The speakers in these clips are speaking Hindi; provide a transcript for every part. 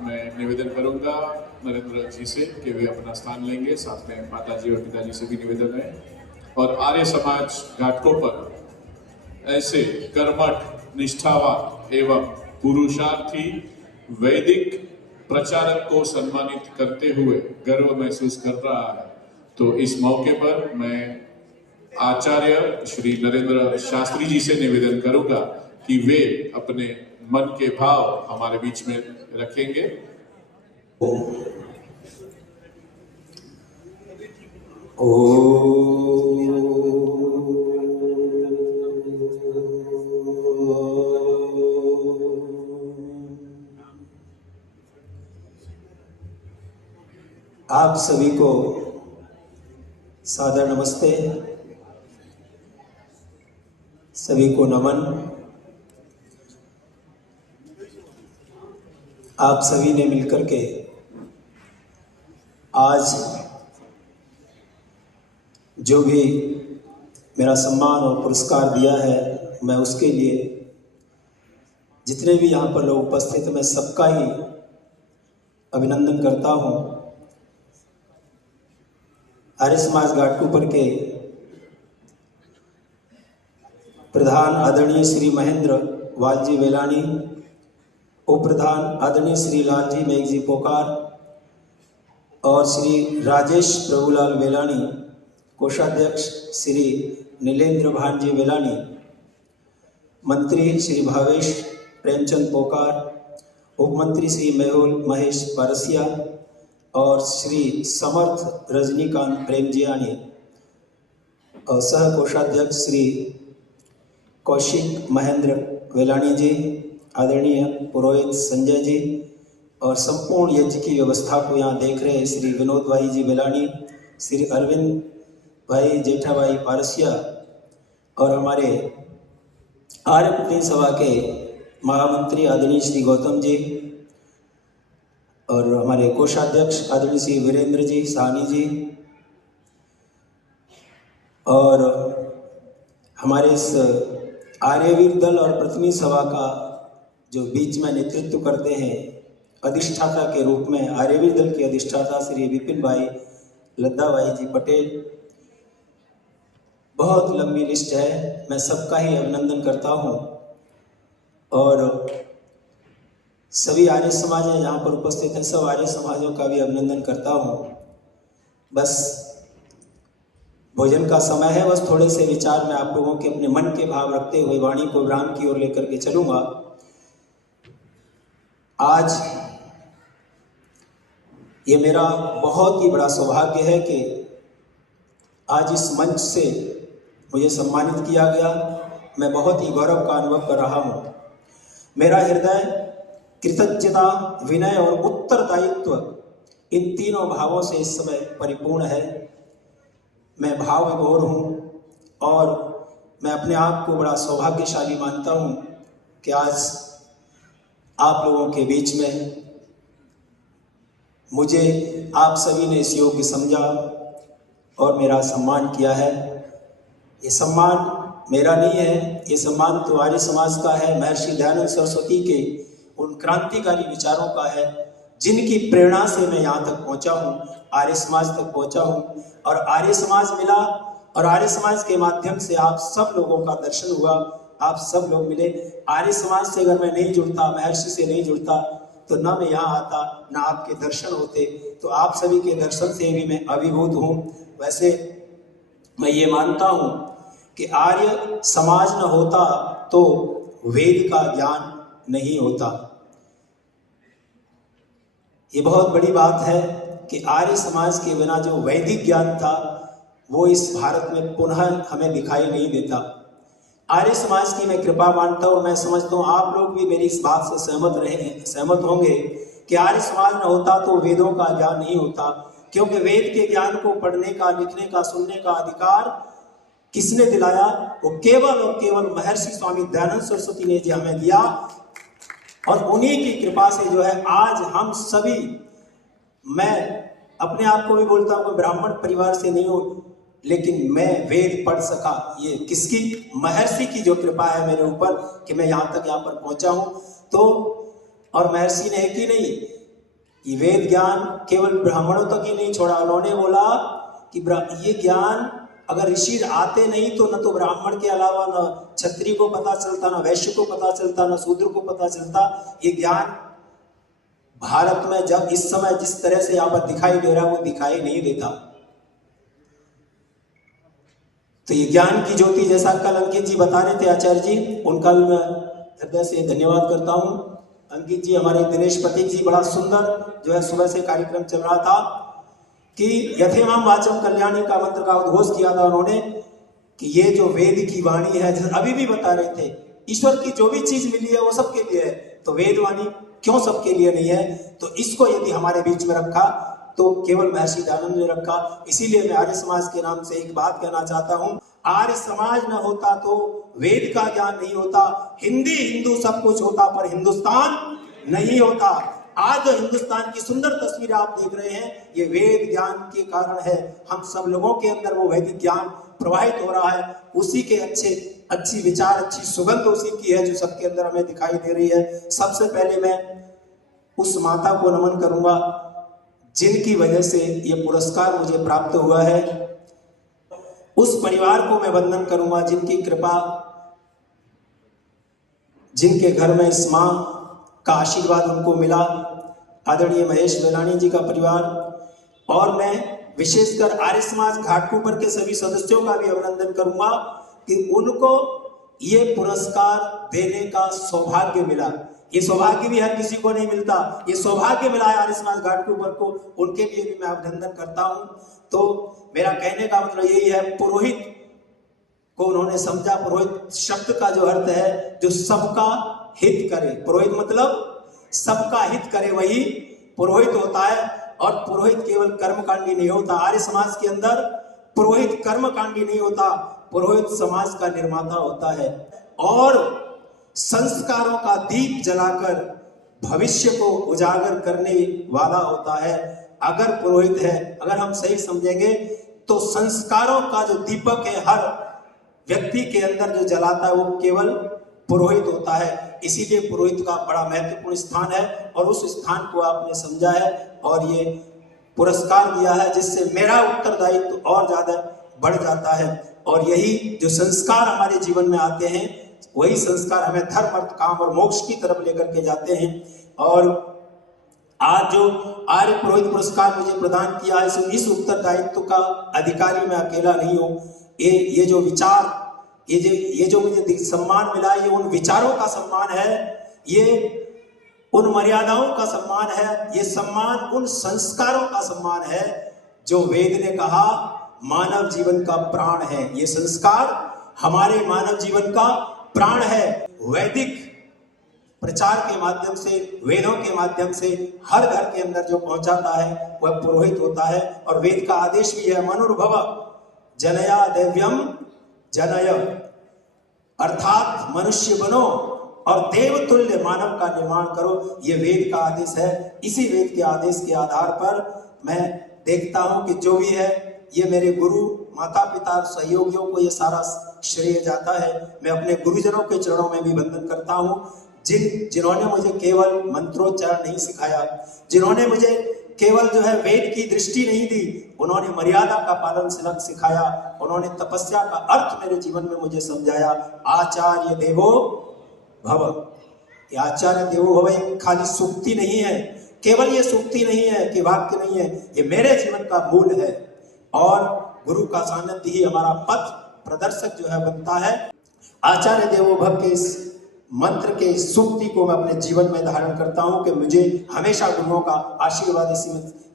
मैं निवेदन करूंगा नरेंद्र जी से कि वे अपना स्थान लेंगे। साथ में माताजी और पिताजी से भी निवेदन है। और आर्य समाज घाटकोपर ऐसे कर्मठ, निष्ठावान एवं पुरुषार्थी वैदिक प्रचारक को सम्मानित करते हुए गर्व महसूस कर रहा है। तो इस मौके पर मैं आचार्य श्री नरेंद्र शास्त्री जी से निवेदन करूंगा कि वे अपने मन के भाव हमारे बीच में रखेंगे। आप सभी को सादर नमस्ते, सभी को नमन। आप सभी ने मिलकर के आज जो भी मेरा सम्मान और पुरस्कार दिया है, मैं उसके लिए जितने भी यहाँ पर लोग उपस्थित, मैं सबका ही अभिनंदन करता हूँ। आर्य समाज घाटकोपर के प्रधान आदरणीय श्री महेंद्र वालजी वेलानी, उप प्रधान आदरणीय श्री लालजी मेघजी पोकार और श्री राजेश प्रभुलाल वेलानी, कोषाध्यक्ष श्री नीलेंद्र भानजी वेलानी, मंत्री श्री भावेश प्रेमचंद पोकार, उप मंत्री श्री मेहुल महेश पारसिया और श्री समर्थ रजनीकांत प्रेमजियानी और सह कोषाध्यक्ष श्री कौशिक महेंद्र वेलानी जी, आदरणीय पुरोहित संजय जी और संपूर्ण यज्ञ की व्यवस्था को यहाँ देख रहे हैं श्री विनोद भाई जी वेलानी, श्री अरविंद भाई जेठा भाई पारसिया और हमारे आर्य प्रतिनिधि सभा के महामंत्री आदरणीय श्री गौतम जी और हमारे कोषाध्यक्ष आदरणीय श्री वीरेंद्र जी साहनी जी और हमारे इस आर्यवीर दल और प्रतिनिधि सभा का जो बीच में नेतृत्व करते हैं, अधिष्ठाता के रूप में आर्यवीर दल के अधिष्ठाता श्री विपिन भाई लद्दा भाई जी पटेल। बहुत लंबी लिस्ट है, मैं सबका ही अभिनंदन करता हूँ और सभी आर्य समाज हैं यहाँ पर उपस्थित हैं, सब आर्य समाजों का भी अभिनंदन करता हूँ। बस भोजन का समय है, बस थोड़े से विचार मैं आप लोगों के अपने मन के भाव रखते हुए वाणी को विराम की ओर लेकर के चलूंगा। आज ये मेरा बहुत ही बड़ा सौभाग्य है कि आज इस मंच से मुझे सम्मानित किया गया। मैं बहुत ही गौरव का अनुभव कर रहा हूँ। मेरा हृदय कृतज्ञता, विनय और उत्तरदायित्व इन तीनों भावों से इस समय परिपूर्ण है। मैं भाव विभोर हूँ और मैं अपने आप को बड़ा सौभाग्यशाली मानता हूँ कि आज आप लोगों के बीच में मुझे आप सभी ने इस योग्य समझा और मेरा सम्मान किया है। ये सम्मान मेरा नहीं है, ये सम्मान तो आर्य समाज का है, महर्षि दयानंद सरस्वती के उन क्रांतिकारी विचारों का है जिनकी प्रेरणा से मैं यहाँ तक पहुँचा हूँ, आर्य समाज तक पहुँचा हूँ और आर्य समाज मिला और आर्य समाज के माध्यम से आप सब लोगों का दर्शन हुआ, आप सब लोग मिले। आर्य समाज से अगर मैं नहीं जुड़ता, महर्षि से नहीं जुड़ता तो ना मैं यहाँ आता, ना आपके दर्शन होते। तो आप सभी के दर्शन से भी मैं अभिभूत हूँ। वैसे मैं ये मानता हूँ कि आर्य समाज न होता तो वेद का ज्ञान नहीं होता। ये बहुत बड़ी बात है कि आर्य समाज के बिना जो वैदिक ज्ञान था वो इस भारत में पुनः हमें दिखाई नहीं देता। आर्य समाज की मैं कृपा मानता हूँ। मैं समझता हूँ आप लोग भी मेरी इस बात से सहमत होंगे कि आर्य समाज न होता तो वेदों का ज्ञान नहीं होता, क्योंकि वेद के ज्ञान को पढ़ने का, लिखने का, सुनने का अधिकार किसने दिलाया? वो केवल और केवल महर्षि स्वामी दयानंद सरस्वती ने जी हमें दिया और उन्हीं की कृपा से जो है आज हम सभी, मैं अपने आप को भी बोलता हूँ ब्राह्मण परिवार से नहीं हूँ, लेकिन मैं वेद पढ़ सका। ये किसकी? महर्षि की जो कृपा है मेरे ऊपर कि मैं यहाँ पर पहुँचा हूँ। तो और महर्षि ने कि नहीं ये वेद ज्ञान केवल ब्राह्मणों तक ही नहीं छोड़ा, उन्होंने बोला कि ये ज्ञान अगर ऋषि आते नहीं तो न तो ब्राह्मण के अलावा न क्षत्रिय को पता चलता, न वैश्य को पता चलता, न शूद्र को पता चलता। ये ज्ञान भारत में जब इस समय जिस तरह से यहाँ पर दिखाई दे रहा है वो दिखाई नहीं देता। तो ये ज्ञान की ज्योति, जैसा कल अंकित जी बता रहे थे आचार्य जी, उनका भी मैं हृदय से धन्यवाद करता हूँ। अंकित जी, हमारे दिनेश प्रतीक जी, बड़ा सुंदर जो है सुबह से कार्यक्रम चल रहा था कि यथेमाम वाचम कल्याणी का मंत्र का उद्घोष किया था उन्होंने कि ये जो वेद की वाणी है, जैसे अभी भी बता रहे थे, ईश्वर की जो भी चीज मिली है वो सबके लिए है, तो वेद वाणी क्यों सबके लिए नहीं है? तो इसको यदि हमारे बीच में रखा तो केवल महर्षि दयानंद ने रखा। इसीलिए मैं आर्य समाज के नाम से एक बात कहना चाहता हूं, आर्य समाज न होता तो वेद का ज्ञान नहीं होता, हिंदू सब कुछ होता पर हिंदुस्तान नहीं होता। आज जो हिंदुस्तान की सुंदर तस्वीर आप देख रहे हैं, ये वेद ज्ञान के कारण है। हम सब लोगों के अंदर वो वैदिक ज्ञान प्रवाहित हो रहा है, उसी के अच्छी विचार, अच्छी सुगंध उसी की है जो सबके अंदर हमें दिखाई दे रही है। सबसे पहले मैं उस माता को नमन करूंगा जिनकी वजह से ये पुरस्कार मुझे प्राप्त हुआ है। उस परिवार को मैं वंदन करूंगा जिनकी कृपा, जिनके घर में इस मां का आशीर्वाद उनको मिला, आदरणीय महेश बेलानी जी का परिवार। और मैं विशेषकर आर्य समाज घाटकोपर के सभी सदस्यों का भी अभिनंदन करूंगा कि उनको ये पुरस्कार देने का सौभाग्य मिला। ये सौभाग्य भी हर किसी को नहीं मिलता, ये सौभाग्य मिला है आर्य समाज घाटकोपर को, उनके लिए भी मैं अभिनंदन करता हूं। तो मेरा कहने का मतलब यही है, पुरोहित को उन्होंने समझा। पुरोहित शब्द का जो अर्थ है, जो सबका हित करे, पुरोहित मतलब सबका हित करे, वही पुरोहित होता है। और पुरोहित केवल कर्मकांडी नहीं होता, आर्य समाज के अंदर पुरोहित कर्मकांडी नहीं होता, पुरोहित समाज का निर्माता होता है और संस्कारों का दीप जलाकर भविष्य को उजागर करने वाला होता है। अगर पुरोहित है, अगर हम सही समझेंगे तो संस्कारों का जो दीपक है हर व्यक्ति के अंदर जो जलाता है वो केवल पुरोहित होता है। इसीलिए पुरोहित का बड़ा महत्वपूर्ण स्थान है और उस स्थान को आपने समझा है और ये पुरस्कार दिया है, जिससे मेरा उत्तरदायित्व और ज्यादा बढ़ जाता है। और यही जो संस्कार हमारे जीवन में आते हैं, वही संस्कार हमें धर्म, अर्थ, काम और मोक्ष की तरफ लेकर के जाते हैं। और आज जो आर्य पुरोहित पुरस्कार मुझे प्रदान किया है, इस उत्तरदायित्व का अधिकारी मैं अकेला नहीं हूँ। ये जो विचार, ये जो मुझे सम्मान मिला, ये उन विचारों का सम्मान है, ये उन मर्यादाओं का सम्मान है, ये सम्मान उन संस्कारों का सम्मान है जो वेद ने कहा मानव जीवन का प्राण है। ये संस्कार हमारे मानव जीवन का प्राण है। वैदिक प्रचार के माध्यम से, वेदों के माध्यम से हर घर के अंदर जो पहुंचाता है वह पुरोहित होता है। और वेद का आदेश भी है, मनुर्भव जनया देव्यम जनय, अर्थात मनुष्य बनो और देवतुल्य मानव का निर्माण करो। ये वेद का आदेश है। इसी वेद के आदेश के आधार पर मैं देखता हूं कि जो भी है, ये मेरे गुरु, माता पिता, सहयोगियों को ये सारा श्रेय जाता है। मैं अपने गुरुजनों के चरणों में भी वंदन करता हूं, जिन्होंने मुझे केवल मंत्रोच्चारण नहीं सिखाया, जिन्होंने मुझे केवल जो है वेद की दृष्टि नहीं दी, उन्होंने मर्यादा का पालन सिखाया, उन्होंने तपस्या का अर्थ मेरे जीवन में मुझे समझाया। आचार्य देवो भव, ये आचार्य देवो भव एक खाली सूक्ति नहीं है, केवल ये सूक्ति नहीं है कि वाक्य नहीं है, ये मेरे जीवन का मूल है। और गुरु का सानिध्य ही हमारा पथ प्रदर्शक जो है बनता है। आचार्य देवो भव के इस मंत्र के इस सूक्ति को मैं अपने जीवन में धारण करता हूं कि मुझे हमेशा गुरुओं का आशीर्वाद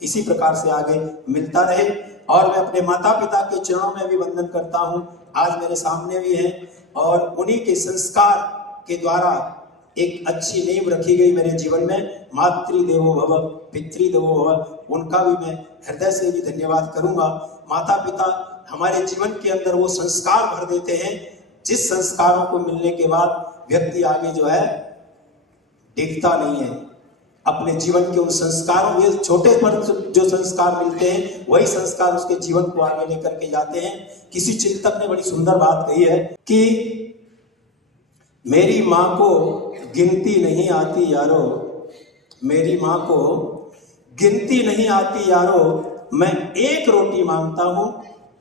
इसी प्रकार से आगे मिलता रहे। और मैं अपने माता पिता के चरणों में भी वंदन करता हूं, आज मेरे सामने भी हैं, और उन्हीं के संस्कार के द्वारा एक अच्छी नींव रखी गई मेरे जीवन में। मातृदेवो भव, पितृदेवो भव, उनका भी मैं हृदय से भी धन्यवाद करूंगा। माता पिता हमारे जीवन के अंदर वो संस्कार भर देते हैं, जिस संस्कारों को मिलने के बाद व्यक्ति आगे जो है टिकता नहीं है। अपने जीवन के उन संस्कारों, ये छोटे पर जो संस्कार मिलते हैं वही संस्कार उसके जीवन को आगे लेकर के जाते हैं। किसी चिंतक ने बड़ी सुंदर बात कही है कि मेरी माँ को गिनती नहीं आती यारो, मेरी माँ को गिनती नहीं आती यारो, मैं एक रोटी मांगता हूं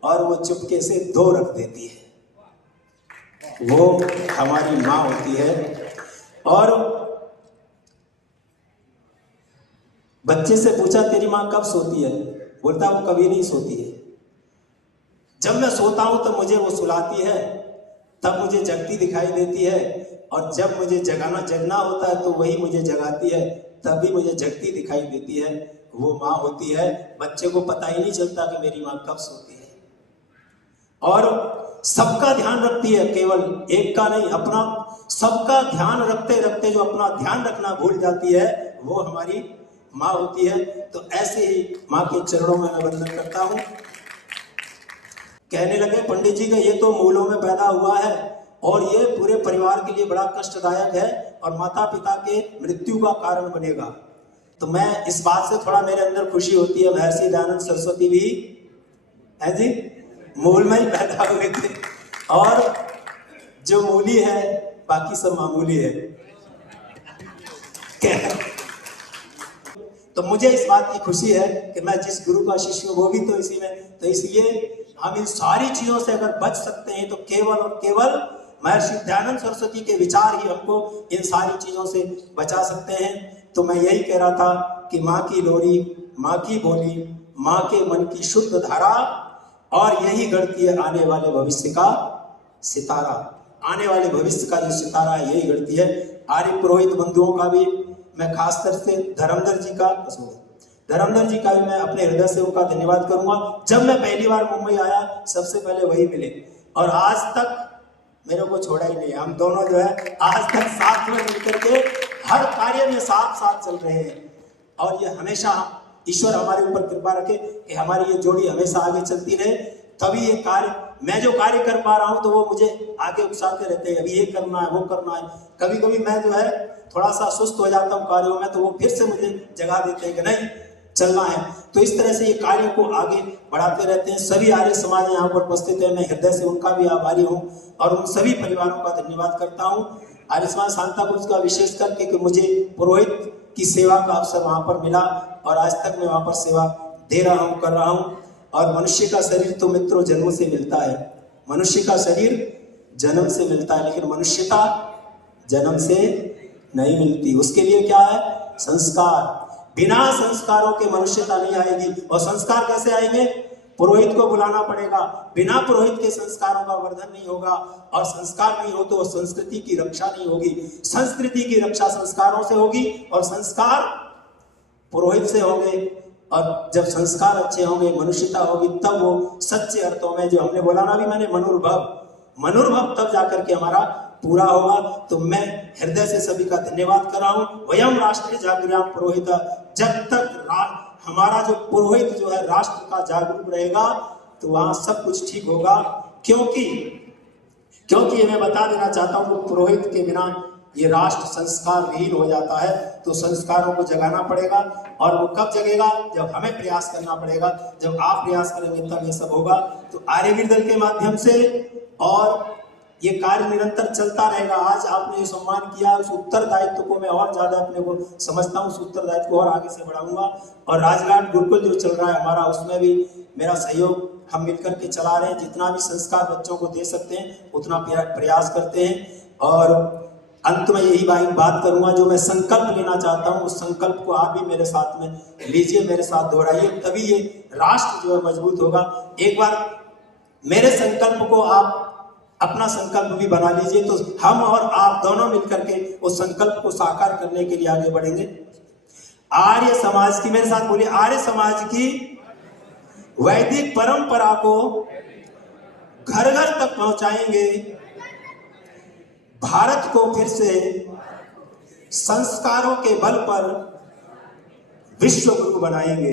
और वो चुपके से 2 रख देती है। वो हमारी माँ होती है। और बच्चे से पूछा तेरी माँ कब सोती है, बोलता वो कभी नहीं सोती है। जब मैं सोता हूं तो मुझे वो सुलाती है, तब मुझे जगती दिखाई देती है, और जब मुझे जगना होता है तो वही मुझे जगाती है, तब भी मुझे जगती दिखाई देती है। वो माँ होती है। बच्चे को पता ही नहीं चलता कि मेरी माँ कब सोती है। और सबका ध्यान रखती है, केवल एक का नहीं, अपना सबका ध्यान रखते रखते जो अपना ध्यान रखना भूल जाती है, वो हमारी माँ होती है। तो ऐसे ही माँ के चरणों में मैं वंदन करता हूँ। कहने लगे पंडित जी का ये तो मूलों में पैदा हुआ है और ये पूरे परिवार के लिए बड़ा कष्टदायक है और माता पिता के मृत्यु का कारण बनेगा। तो मैं इस बात से थोड़ा मेरे अंदर खुशी होती है, महर्षि दयानंद सरस्वती भी है जी मूल में ही पैदा हुए थे, और जो मूली है बाकी सब मामूली है। तो मुझे इस बात की खुशी है कि मैं जिस गुरु का शिष्य हूं वो भी तो इसी में, तो इसलिए हम इन सारी चीजों से अगर बच सकते हैं तो केवल और केवल महर्षि दयानंद सरस्वती के विचार ही हमको इन सारी चीजों से बचा सकते हैं। तो मैं यही कह रहा था कि माँ की लोरी, माँ की बोली, माँ के मन की शुद्ध धारा, और यही गढ़ती है आने वाले भविष्य का सितारा। आने वाले भविष्य का जो सितारा है यही गढ़ती है। आर्य पुरोहित बंधुओं का भी मैं खासकर से धर्मधर जी का भी मैं अपने हृदय से उनका धन्यवाद करूंगा। जब मैं पहली बार मुंबई आया सबसे पहले वही मिले, और आज तक मेरे को छोड़ा ही नहीं। हम दोनों जो है आज तक साथ में मिलकर के हर कार्य में साथ साथ चल रहे हैं, और ये हमेशा ईश्वर हमारे ऊपर कृपा रखे कि हमारी ये जोड़ी हमेशा आगे चलती रहे। तभी ये कार्य, मैं जो कार्य कर पा रहा हूँ तो वो मुझे आगे उकसाते रहते हैं, अभी ये करना है वो करना है। कभी कभी मैं जो है थोड़ा सा सुस्त हो जाता हूँ कार्यों में, तो वो फिर से मुझे जगा देते हैं कि नहीं चलना है। तो इस तरह से ये कार्य को आगे बढ़ाते रहते हैं। सभी आर्य समाज यहाँ पर उपस्थित है, मैं हृदय से उनका भी आभारी हूँ और उन सभी परिवारों का धन्यवाद करता हूँ। आर्य समाज सांताक्रूज का विशेष करके कि मुझे पुरोहित की सेवा का अवसर वहाँ पर मिला, और आज तक मैं वहाँ पर सेवा दे रहा हूँ, कर रहा हूँ। और मनुष्य का शरीर तो मित्रों जन्म से मिलता है, मनुष्य का शरीर जन्म से मिलता है, लेकिन मनुष्यता जन्म से नहीं मिलती। उसके लिए क्या है? संस्कार। बिना संस्कारों के मनुष्यता नहीं आएगी। और संस्कार कैसे आएंगे? पुरोहित को बुलाना पड़ेगा। बिना पुरोहित के संस्कारों का वर्धन नहीं होगा, और संस्कार नहीं हो तो संस्कृति की रक्षा नहीं होगी। संस्कृति की रक्षा संस्कारों से होगी, और संस्कार पुरोहित से होंगे, और जब संस्कार अच्छे होंगे, मनुष्यता होगी, तब वो सच्चे अर्थों में जो हमने बोला ना अभी मैंने मनुर्भव तब जाकर के हमारा पूरा होगा। तो मैं हृदय से सभी का धन्यवाद कर रहा हूँ। वयम राष्ट्रीय जागृयाम पुरोहित, जब तक हमारा जो पुरोहित जो है राष्ट्र का जागरूक रहेगा तो वहां सब कुछ ठीक होगा। क्योंकि ये मैं बता देना चाहता हूँ कि पुरोहित के बिना ये राष्ट्र संस्कार विहीन हो जाता है। तो संस्कारों को जगाना पड़ेगा, और वो कब जगेगा? जब हमें प्रयास करना पड़ेगा। जब आप प्रयास करेंगे तब ये सब होगा। तो आर्यवीर दल के माध्यम से और ये कार्य निरंतर चलता रहेगा। आज आपने जो सम्मान किया उस उत्तरदायित्व को मैं और ज्यादा अपने को समझता हूँ, उस उत्तरदायित्व को और आगे से बढ़ाऊंगा। और राजघाट गुरुकुल जो चल रहा है हमारा, उसमें भी मेरा सहयोग हम मिलकर के चला रहे हैं। जितना भी संस्कार बच्चों को दे सकते हैं उतना प्रयास करते हैं। और अंत में यही बात करूंगा, जो मैं संकल्प लेना चाहता हूँ उस संकल्प को आप भी मेरे साथ में लीजिए, मेरे साथ दोहराइए, तभी ये राष्ट्र जो है मजबूत होगा। एक बार मेरे संकल्प को आप अपना संकल्प भी बना लीजिए, तो हम और आप दोनों मिलकर के उस संकल्प को साकार करने के लिए आगे बढ़ेंगे। आर्य समाज की, मेरे साथ बोलिए, आर्य समाज की वैदिक परंपरा को घर घर तक पहुंचाएंगे। भारत को फिर से संस्कारों के बल पर विश्व गुरु बनाएंगे।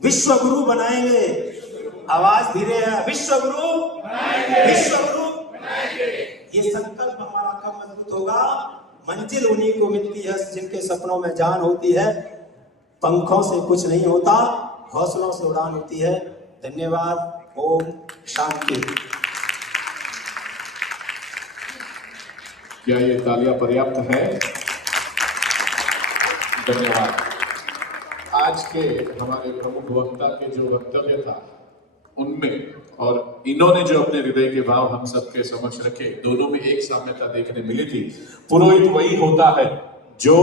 विश्व गुरु बनाएंगे। आवाज धीरे है, विश्व गुरु बनाएंगे, विश्व गुरु बनाएंगे। ये संकल्प हमारा कब मजबूत होगा? मंजिल उन्हीं को मिलती है जिनके सपनों में जान होती है। पंखों से कुछ नहीं होता, हौसलों से उड़ान होती है। धन्यवाद। ओम शांति। क्या ये तालियां पर्याप्त है? धन्यवाद। आज के हमारे प्रमुख वक्ता के जो वक्तव्य था उनमें और इन्होंने जो अपने हृदय के भाव हम सबके समक्ष रखे, दोनों में एक साम्यता देखने मिली थी। पुरोहित वही होता है जो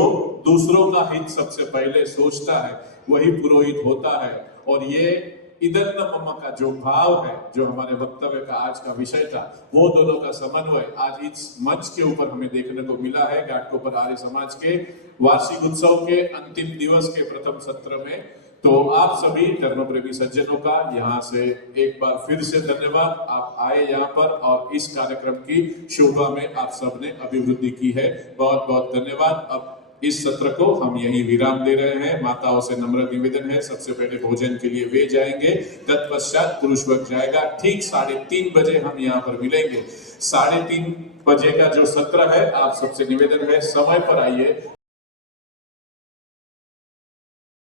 दूसरों का हित सबसे पहले सोचता है, वही पुरोहित होता है। और ये इदन्न मम का जो भाव है, जो हमारे वक्तव्य का आज का विषय था, वो दोनों का समन्वय आज इस मंच के ऊपर हमें देखने को मिला है। घाटकोपर आर्य समाज के वार्षिक उत्सव के अंतिम दिवस के प्रथम सत्र में। तो आप सभी धर्म प्रेमी सज्जनों का यहाँ से एक बार फिर से धन्यवाद। आप आए यहाँ पर और इस कार्यक्रम की शोभा में आप सबने अभिवृद्धि की है, बहुत बहुत धन्यवाद। अब इस सत्र को हम यहीं विराम दे रहे हैं। माताओं से नम्र निवेदन है, सबसे पहले भोजन के लिए वे जाएंगे, तत्पश्चात पुरुष वर्ग जाएगा। ठीक 3:30 बजे हम यहाँ पर मिलेंगे। 3:30 बजे का जो सत्र है, आप सबसे निवेदन है समय पर आइए।